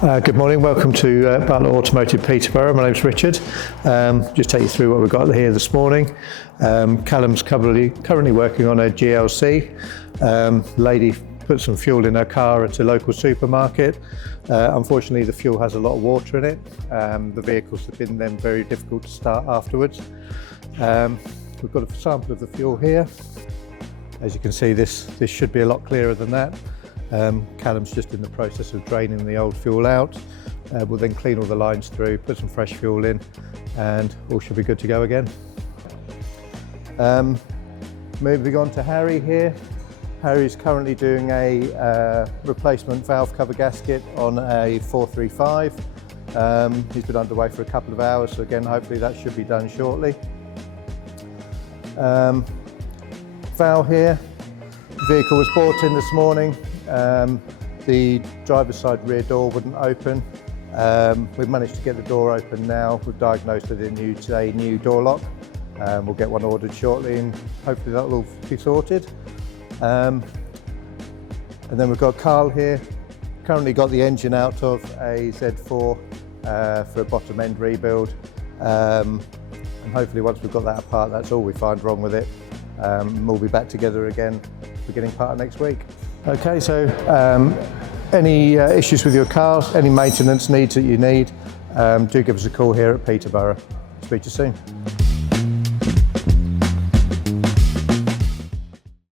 Good morning, welcome to Bartlett Automotive Peterborough. My name's Richard. Just take you through what we've got here this morning. Callum's currently working on a GLC. Lady put some fuel in her car at a local supermarket. Unfortunately, the fuel has a lot of water in it. The vehicles have been then very difficult to start afterwards. We've got a sample of the fuel here. As you can see, this should be a lot clearer than that. Callum's just in the process of draining the old fuel out. We'll then clean all the lines through, put some fresh fuel in, and all should be good to go again. Moving on to Harry here. Harry's currently doing a replacement valve cover gasket on a 435. He's been underway for a couple of hours, so again, hopefully that should be done shortly. Val here. The vehicle was brought in this morning. The driver's side rear door wouldn't open. We've managed to get the door open now. We've diagnosed it needs a new door lock. We'll get one ordered shortly and hopefully that'll all be sorted. And then we've got Carl here. Currently got the engine out of a Z4 for a bottom end rebuild. And hopefully once we've got that apart, that's all we find wrong with it. We'll be back together again beginning part of next week. Okay, so any issues with your car, any maintenance needs that you need, do give us a call here at Peterborough. Speak to you soon.